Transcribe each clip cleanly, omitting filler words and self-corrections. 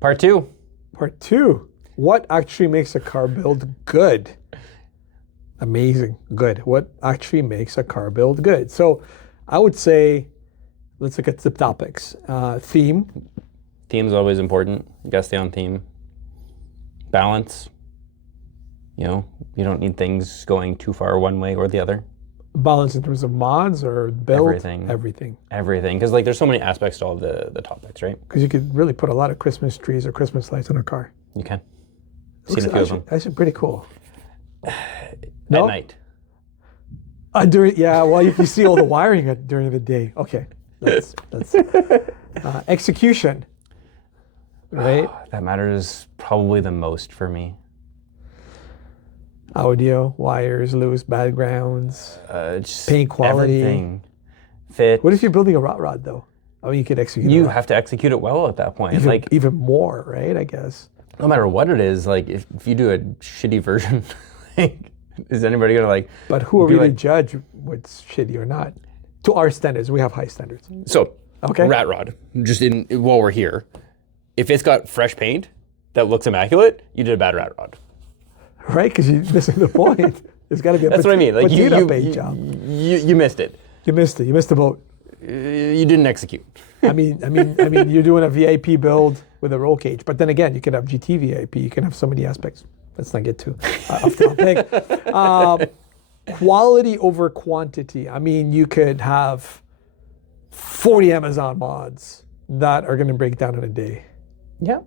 Part 2. Part 2. What actually makes a car build good? Amazing. Good. What actually makes a car build good? So I would say, let's look at the topics. Theme. Theme's always important. You gotta stay on theme. Balance. You know, you don't need things going too far one way or the other. Balance in terms of mods or build? Everything. Everything. Because like there's so many aspects to all the topics, right? Because you could really put a lot of Christmas trees or Christmas lights on a car. You can. Seen a few of them. Actually pretty cool. No? At night. Well, you see all the wiring during the day. Okay. That's execution. Right? That matters probably the most for me. Audio, wires, loose backgrounds, just paint quality. Everything. Fit. What if you're building a rod though? I mean, you could execute You have to execute it well at that point. Even more, right? I guess. No matter what it is, like if you do a shitty version, like is anybody gonna like? But who are we to judge what's shitty or not? To our standards, we have high standards. So, rat rod. Just while we're here, if it's got fresh paint that looks immaculate, you did a bad rat rod. Right, because you're missing the point. There's got to be a That's what I mean. Like paint job. You missed it. You missed it. You missed the boat. You didn't execute. I mean, you're doing a VIP build with a roll cage, but then again, you can have GT VIP. You can have so many aspects. Let's not get too off topic. Quality over quantity. I mean, you could have 40 Amazon mods that are going to break down in a day. Yeah.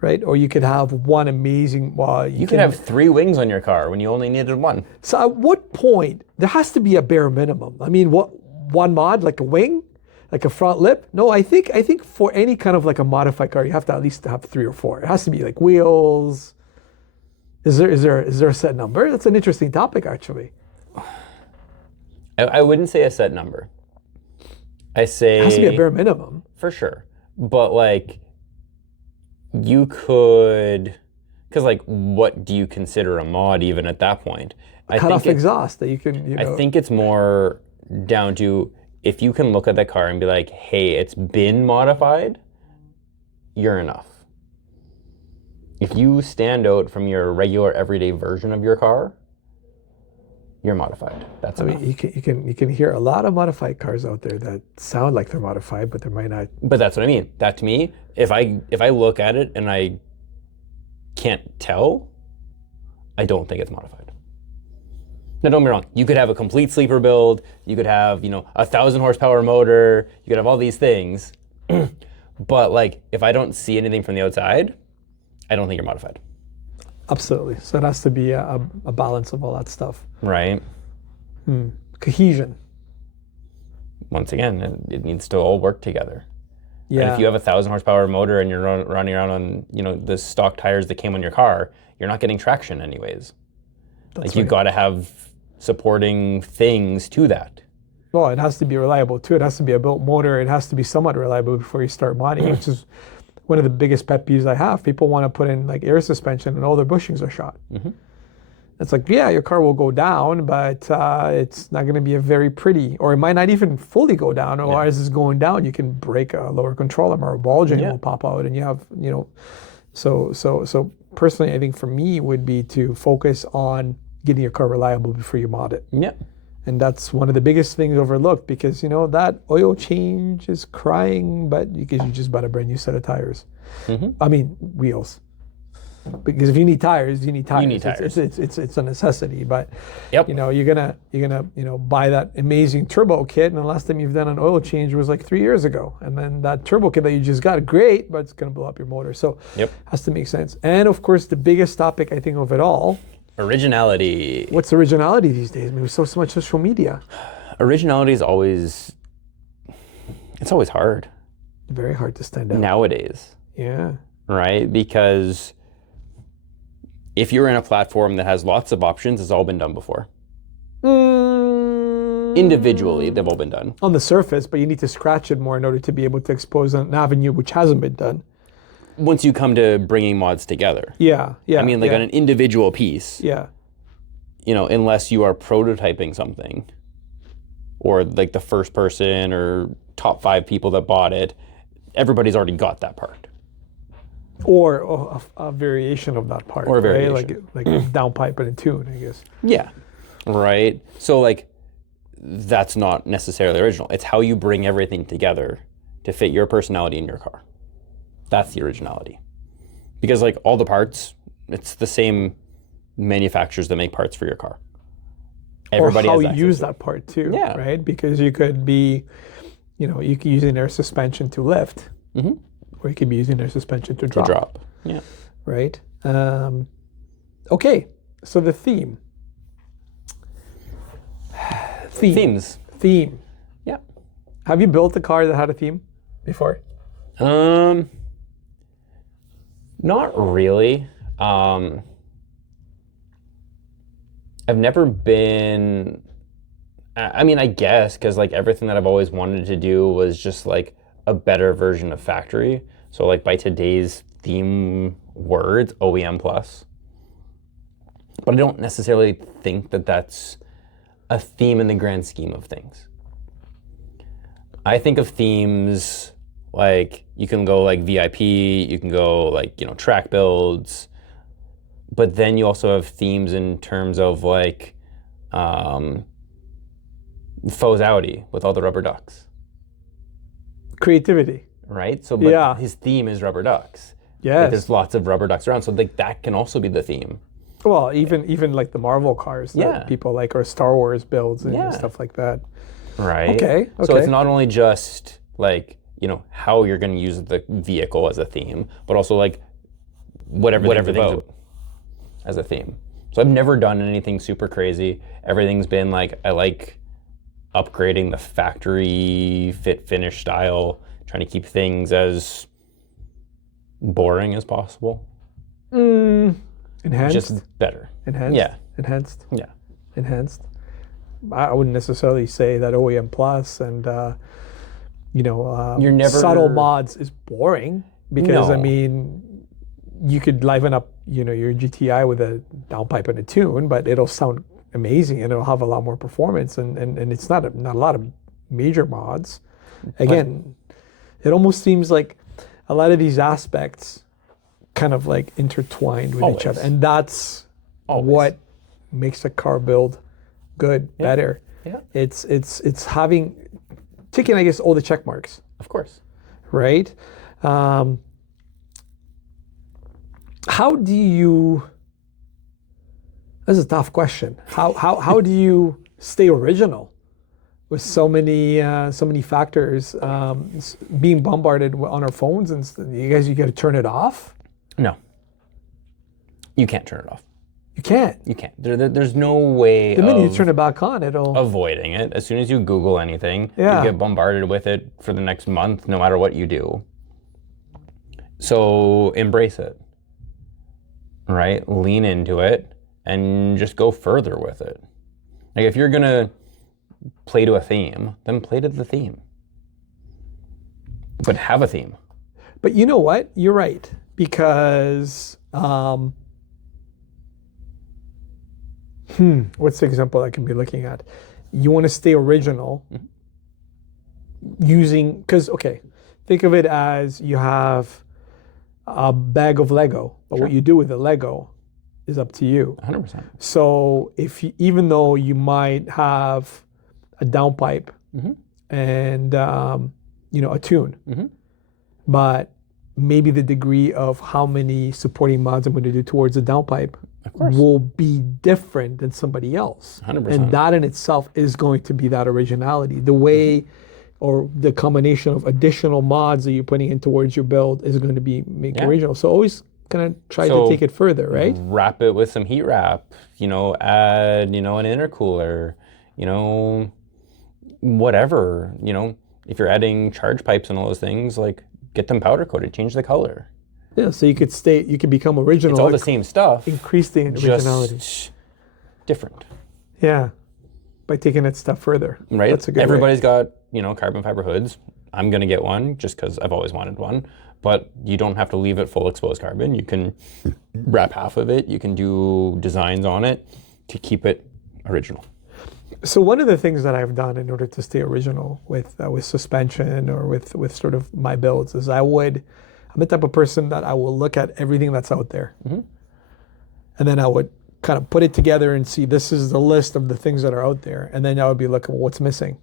Right? Or you could have one amazing... you could have 3 wings on your car when you only needed 1. So at what point, there has to be a bare minimum. I mean, one mod, like a wing, like a front lip? No, I think for any kind of like a modified car, you have to at least have 3 or 4. It has to be like wheels. Is there a set number? That's an interesting topic, actually. I wouldn't say a set number. I say... It has to be a bare minimum. For sure. But like... You could, because like, what do you consider a mod even at that point? Cut off exhaust that you can, I think it's more down to if you can look at the car and be like, hey, it's been modified, you're enough. If you stand out from your regular everyday version of your car, you're modified. That's enough. You can hear a lot of modified cars out there that sound like they're modified, but they might not. But that's what I mean. That to me, if I look at it and I can't tell, I don't think it's modified. Now don't get me wrong. You could have a complete sleeper build. You could have 1,000 horsepower motor. You could have all these things. But like, if I don't see anything from the outside, I don't think you're modified. Absolutely. So it has to be a balance of all that stuff. Right. Cohesion. Once again, it needs to all work together. Yeah. And if you have a 1,000 horsepower motor and you're running around on the stock tires that came on your car, you're not getting traction anyways. That's You've got to have supporting things to that. Well, it has to be reliable too. It has to be a built motor. It has to be somewhat reliable before you start modding, which is one of the biggest pet peeves I have. People want to put in like air suspension and all their bushings are shot. Mm-hmm. It's like, yeah, your car will go down, but it's not going to be a very pretty, or it might not even fully go down. Or as it's going down, you can break a lower control arm or a ball joint will pop out, and you have, So personally, I think for me would be to focus on getting your car reliable before you mod it. Yeah. And that's one of the biggest things overlooked because, that oil change is crying, but because you just bought a brand new set of tires. Mm-hmm. I mean, wheels. Because if you need tires, you need tires. You need tires. It's a necessity. But, yep. You're gonna buy that amazing turbo kit, and the last time you've done an oil change was like 3 years ago. And then that turbo kit that you just got, great, but it's gonna blow up your motor. So it has to make sense. And of course, the biggest topic, I think, of it all, originality. What's originality these days? I mean, so much social media. Originality is always hard. Very hard to stand out. Nowadays. Yeah. Right? Because if you're in a platform that has lots of options, it's all been done before. Individually, they've all been done. On the surface, but you need to scratch it more in order to be able to expose an avenue which hasn't been done. Once you come to bringing mods together. Yeah. I mean, like on an individual piece. Yeah. Unless you are prototyping something, or like the first person or top 5 people that bought it, everybody's already got that part. Or a variation of that part, Or a right? variation. Like a downpipe and a tune, I guess. Yeah. Right. So like that's not necessarily original. It's how you bring everything together to fit your personality in your car. That's the originality. Because like all the parts, it's the same manufacturers that make parts for your car. Everybody or how has you access use to it. that part too, Yeah. right? Because you could be, you could use an air suspension to lift, or you could be using air suspension to drop. Drop. Yeah. Right? Okay, so the theme. Themes. Theme. Yeah. Have you built a car that had a theme before? Not really. I've never been. I mean, I guess because like everything that I've always wanted to do was just like a better version of factory. So like by today's theme words, OEM plus. But I don't necessarily think that that's a theme in the grand scheme of things. I think of themes like you can go like VIP, you can go like, track builds, but then you also have themes in terms of like Fo's Audi with all the rubber ducks, Creativity. right? So but Yeah. his theme is rubber ducks. Like, Yes. there's lots of rubber ducks around, so like that can also be the theme. Well, even like the Marvel cars that Yeah. people like, or Star Wars builds and Yeah. stuff like that. Right. Okay, So okay. it's not only just like, how you're going to use the vehicle as a theme, but also like whatever about as a theme. So I've never done anything super crazy. Everything's been like, I like upgrading the factory fit finish style, trying to keep things as boring as possible. Enhanced. Just better. Enhanced. Yeah. Enhanced. Yeah. Enhanced. I wouldn't necessarily say that OEM plus and You're never- subtle mods is boring because No. I mean you could liven up your GTI with a downpipe and a tune, but it'll sound amazing and it'll have a lot more performance and it's not a lot of major mods. Again, it almost seems like a lot of these aspects kind of like intertwined with each other, Always. and that's Always. what makes a car build good, better. Yeah. It's having ticking, I guess, all the check marks, Of course. right? How do you? That's a tough question. How do you stay original with so many factors being bombarded on our phones and you got to turn it off? No. You can't turn it off. You can't. You can't. There's no way The minute you of turn it back on, it'll. avoiding it. As soon as you Google anything, Yeah. you get bombarded with it for the next month, no matter what you do. So embrace it, right? Lean into it and just go further with it. Like if you're gonna play to a theme, then play to the theme. But have a theme. But you know what? You're right. Because what's the example I can be looking at? You want to stay original using, because, okay, think of it as you have a bag of Lego, but what you do with the Lego is up to you. 100%. So even though you might have a downpipe and a tune, but maybe the degree of how many supporting mods I'm going to do towards the downpipe will be different than somebody else. 100%. And that in itself is going to be that originality. The way or the combination of additional mods that you're putting in towards your build is going to make it original. So always kind of try to take it further, right? Wrap it with some heat wrap, add, an intercooler, whatever, if you're adding charge pipes and all those things, like get them powder coated, change the color. Yeah, so you could become original. It's all the same stuff, Increase the originality. just different, Yeah, by taking it a step further. right? That's a good way. Everybody's got, carbon fiber hoods. I'm gonna get one just because I've always wanted one, but you don't have to leave it full exposed carbon. You can wrap half of it. You can do designs on it to keep it original. So one of the things that I've done in order to stay original with suspension or with sort of my builds is I would I'm the type of person that I will look at everything that's out there. And then I would kind of put it together and see, this is the list of the things that are out there. And then I would be looking, well, what's missing?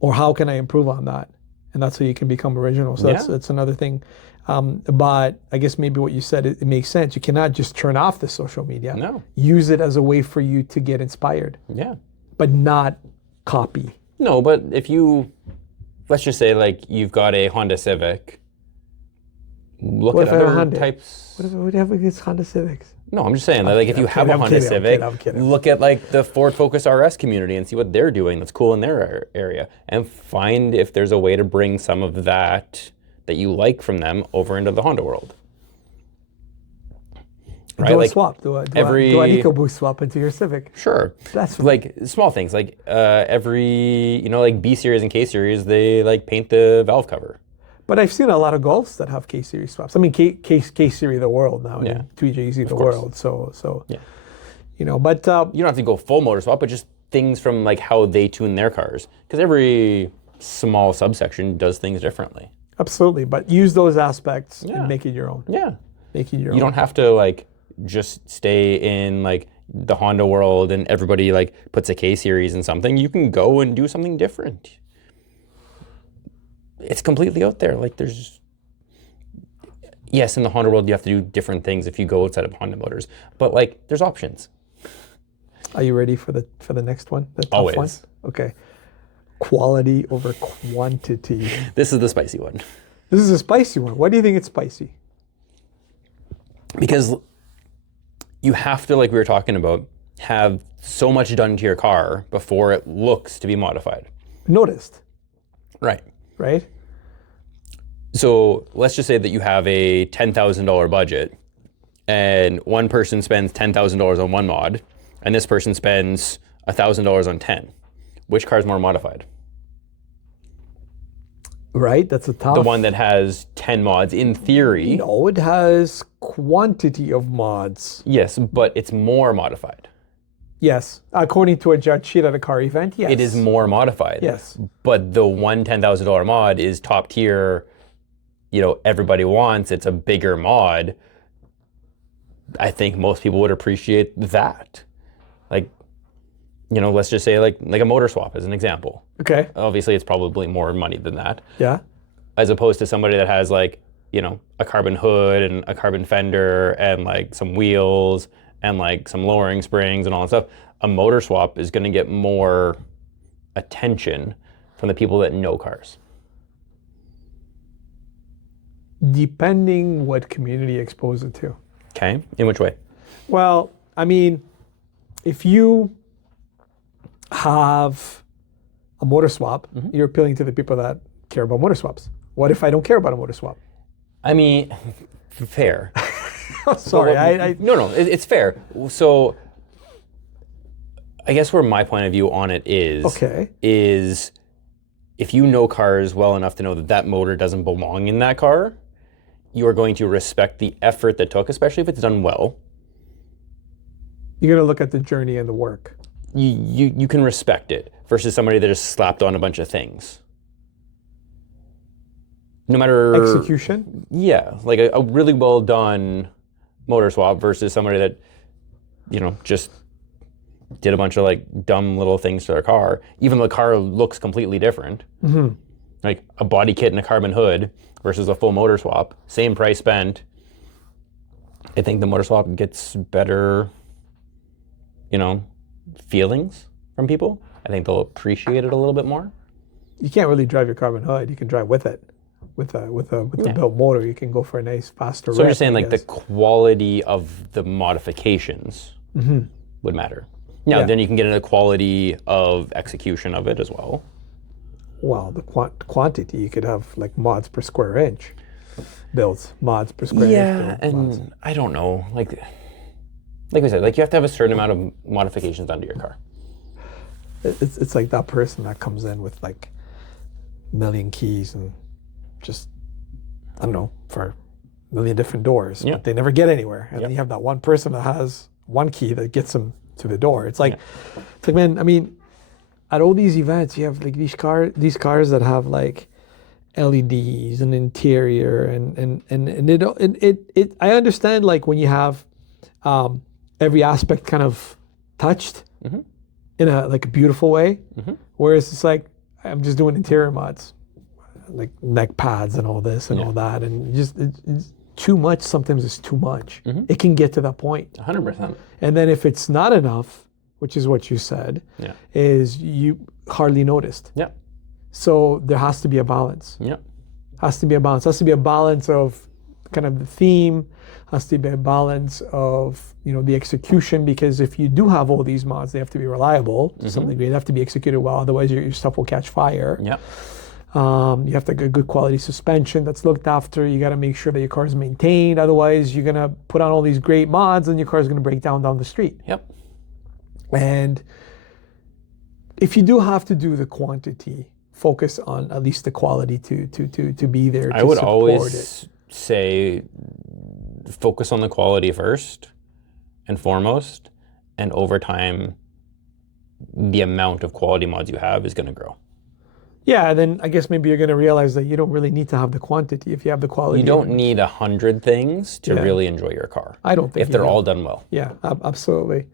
Or how can I improve on that? And that's how you can become original. So that's another thing. But I guess maybe what you said, it makes sense. You cannot just turn off the social media. No. Use it as a way for you to get inspired. Yeah. But not copy. No, but if you, let's just say like you've got a Honda Civic, look at other types. What do you have against Honda Civics? No, I'm just saying that like if you have a Honda Civic, look at like the Ford Focus RS community and see what they're doing that's cool in their area, and find if there's a way to bring some of that you like from them over into the Honda world. Right? Do a like swap. Do an EcoBoost swap into your Civic. Sure. That's like small things. Like every, like B Series and K Series, they like paint the valve cover. But I've seen a lot of Golfs that have K Series swaps. I mean, K Series the world now, and 2JZ the world. So but you don't have to go full motor swap, but just things from like how they tune their cars, because every small subsection does things differently. Absolutely, but use those aspects and make it your own. Yeah, make it your own. You don't have to like just stay in like the Honda world and everybody like puts a K Series in something. You can go and do something different. It's completely out there. Like there's, yes, in the Honda world you have to do different things if you go outside of Honda Motors, but like there's options. Are you ready for the next one? The tough Always. One? Okay. Quality over quantity. This is the spicy one. This is a spicy one. Why do you think it's spicy? Because you have to, like we were talking about, have so much done to your car before it looks to be modified. Noticed. Right. Right? So let's just say that you have a $10,000 budget and one person spends $10,000 on one mod and this person spends $1,000 on 10. Which car is more modified? Right, that's a tough. The one that has 10 mods, in theory. No, it has quantity of mods. Yes, but it's more modified. Yes, according to a judge sheet at a car event, yes. It is more modified. Yes. But the one $10,000 mod is top tier, everybody wants, it's a bigger mod. I think most people would appreciate that. Like, let's just say like a motor swap as an example. Okay. Obviously, it's probably more money than that. Yeah. As opposed to somebody that has like, a carbon hood and a carbon fender and like some wheels and like some lowering springs and all that stuff. A motor swap is going to get more attention from the people that know cars. Depending what community you expose it to. Okay. In which way? Well, I mean, if you have a motor swap, you're appealing to the people that care about motor swaps. What if I don't care about a motor swap? I mean, fair. Sorry, No, it's fair. So I guess where my point of view on it is if you know cars well enough to know that motor doesn't belong in that car, you are going to respect the effort that took, especially if it's done well. You're going to look at the journey and the work. You can respect it versus somebody that just slapped on a bunch of things. No matter... Execution? Yeah, like a really well done motor swap versus somebody that, just did a bunch of like dumb little things to their car, even though the car looks completely different. Mm-hmm. Like a body kit and a carbon hood versus a full motor swap, same price spent. I think the motor swap gets better, feelings from people. I think they'll appreciate it a little bit more. You can't really drive your carbon hood. You can drive with it. With the built motor, you can go for a nice faster. So you're saying like the quality of the modifications would matter. Now, then you can get into the quality of execution of it as well. Well, the quantity, you could have like mods per square inch. Builds, mods per square inch. Yeah, and mods. I don't know. Like we said, like you have to have a certain amount of modifications done to your car. It's like that person that comes in with like a million keys and just, I don't know, for a million different doors, but they never get anywhere. And then you have that one person that has one key that gets them to the door. It's like, man, I mean, at all these events, you have like these cars that have like LEDs and interior and it I understand like when you have every aspect kind of touched in a like a beautiful way, whereas it's like I'm just doing interior mods, like neck pads and all this and all that, and just it's too much. Sometimes it's too much. It can get to that point. 100%. And then if it's not enough, which is what you said, is you hardly noticed. Yeah. So there has to be a balance. Yeah. Has to be a balance. Has to be a balance of kind of the theme. Has to be a balance of the execution, because if you do have all these mods, they have to be reliable to some degree. They have to be executed well, otherwise your stuff will catch fire. Yeah. You have to get good quality suspension that's looked after. You got to make sure that your car is maintained. Otherwise, you're gonna put on all these great mods, and your car is gonna break down the street. Yep. And if you do have to do the quantity, focus on at least the quality to be there. I would always say focus on the quality first and foremost, and over time, the amount of quality mods you have is going to grow. Yeah, then I guess maybe you're going to realize that you don't really need to have the quantity if you have the quality. You don't need 100 things to really enjoy your car. I don't think if they're all done well. Yeah, absolutely.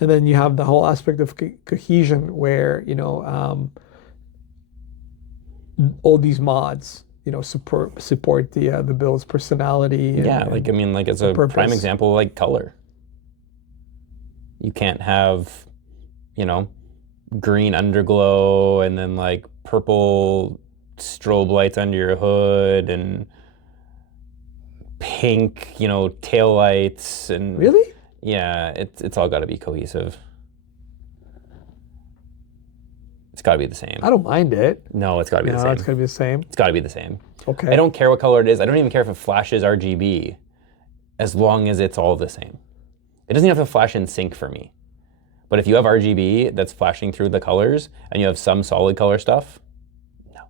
And then you have the whole aspect of cohesion where, all these mods, support the build's personality. As a prime example, like color. You can't have, green underglow and then like purple strobe lights under your hood and pink, tail lights and. Really? Yeah, it's all got to be cohesive. It's got to be the same. I don't mind it. No, it's got to be the same. It's got to be the same. It's got to be the same. Okay. I don't care what color it is. I don't even care if it flashes RGB, as long as it's all the same. It doesn't have to flash in sync for me. But if you have RGB that's flashing through the colors and you have some solid color stuff, no.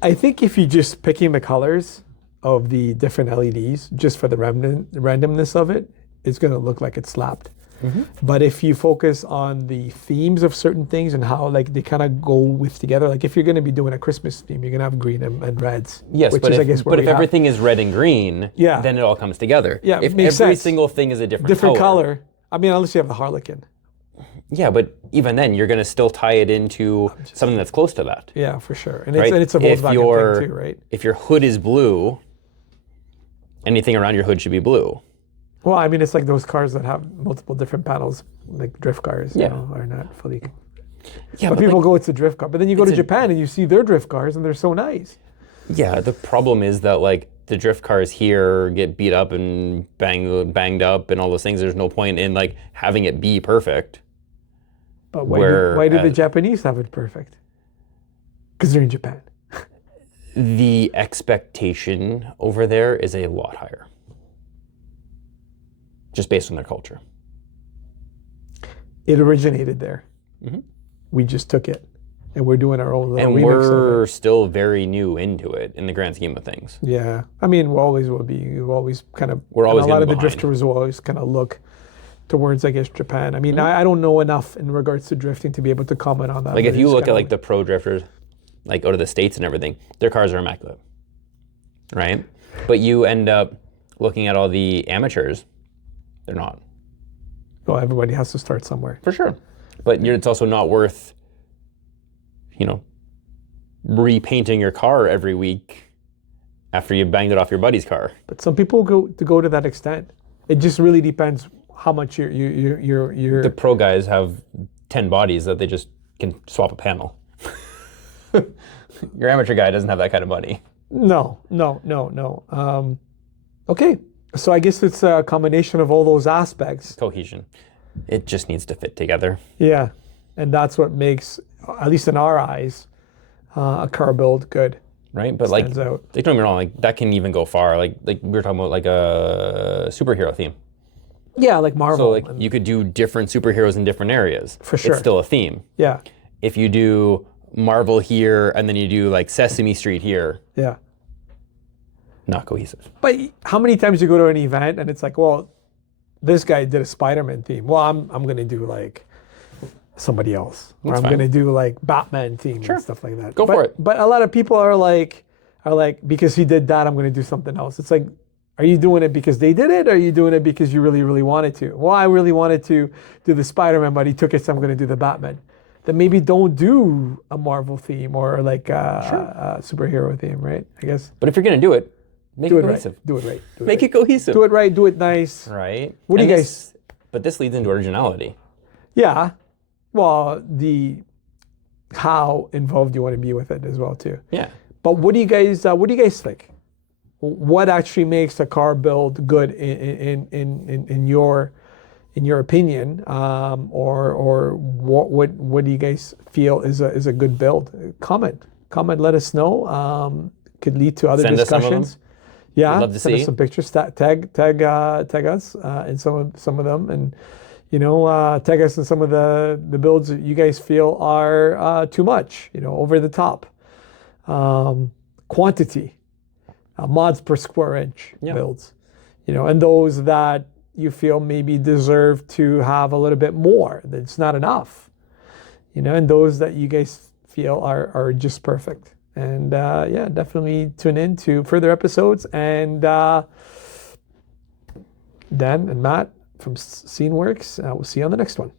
I think if you're just picking the colors of the different LEDs just for the randomness of it, it's going to look like it's slapped. But if you focus on the themes of certain things and how like they kind of go with together, like if you're going to be doing a Christmas theme, you're going to have green and reds. Yes, but if everything is red and green, then it all comes together. Yeah, if makes every sense. Single thing is a different color, I mean, unless you have the Harlequin. Yeah, but even then, you're going to still tie it into something that's close to that. Yeah, for sure. And it's a Volkswagen thing too, right? If your hood is blue, anything around your hood should be blue. Well, I mean, it's like those cars that have multiple different panels, like drift cars, are not fully. Yeah, but people go, it's a drift car. But then you go to Japan and you see their drift cars and they're so nice. Yeah, the problem is that like the drift cars here get beat up and banged up and all those things. There's no point in like having it be perfect. But why do the Japanese have it perfect? Because they're in Japan. The expectation over there is a lot higher. Just based on their culture. It originated there. We just took it, and we're doing our own little remix of it. And we're still very new into it in the grand scheme of things. Yeah, I mean, we always will be. We're always kind of. We're always a lot of the behind. drifters will always kind of look towards, I guess, Japan. I mean, I don't know enough in regards to drifting to be able to comment on that. Like if you look at like the pro drifters, like out of the States and everything, their cars are immaculate, right? But you end up looking at all the amateurs. They're not. Well, everybody has to start somewhere. For sure. But it's also not worth, repainting your car every week after you banged it off your buddy's car. But some people go to that extent. It just really depends how much you're. The pro guys have 10 bodies that they just can swap a panel. Your amateur guy doesn't have that kind of money. No. Okay. So I guess it's a combination of all those aspects. Cohesion. It just needs to fit together. Yeah. And that's what makes, at least in our eyes, a car build good. Right? But Stands out. don't get me wrong, like that can even go far. Like we were talking about like a superhero theme. Yeah, like Marvel. So like you could do different superheroes in different areas. For sure. It's still a theme. Yeah. If you do Marvel here and then you do like Sesame Street here. Yeah. Not cohesive. But how many times you go to an event and it's like, well, this guy did a Spider-Man theme. Well, I'm going to do like somebody else. Or I'm going to do like Batman theme and stuff like that. Go for it. But a lot of people are like, are like, because he did that, I'm going to do something else. It's like, are you doing it because they did it? Or are you doing it because you really, really wanted to? Well, I really wanted to do the Spider-Man, but he took it, so I'm going to do the Batman. Then maybe don't do a Marvel theme or like a superhero theme, right? I guess. But if you're going to do it, make it cohesive. Right. Do it right. Make it cohesive. Do it right. Do it nice. Right. What do you guys? But this leads into originality. Yeah. Well, how involved you want to be with it as well too. Yeah. But what do you guys think? What actually makes a car build good in your opinion, or what do you guys feel is a good build? Comment, let us know. Could lead to other Send discussions. Us some of them. Yeah, We'd love to send see. us some pictures. Tag us in some of them, and tag us in some of the builds that you guys feel are too much, over the top. Quantity, mods per square inch builds, and those that you feel maybe deserve to have a little bit more, that it's not enough, and those that you guys feel are just perfect. And definitely tune in to further episodes. And Dan and Matt from SceneWorX, we'll see you on the next one.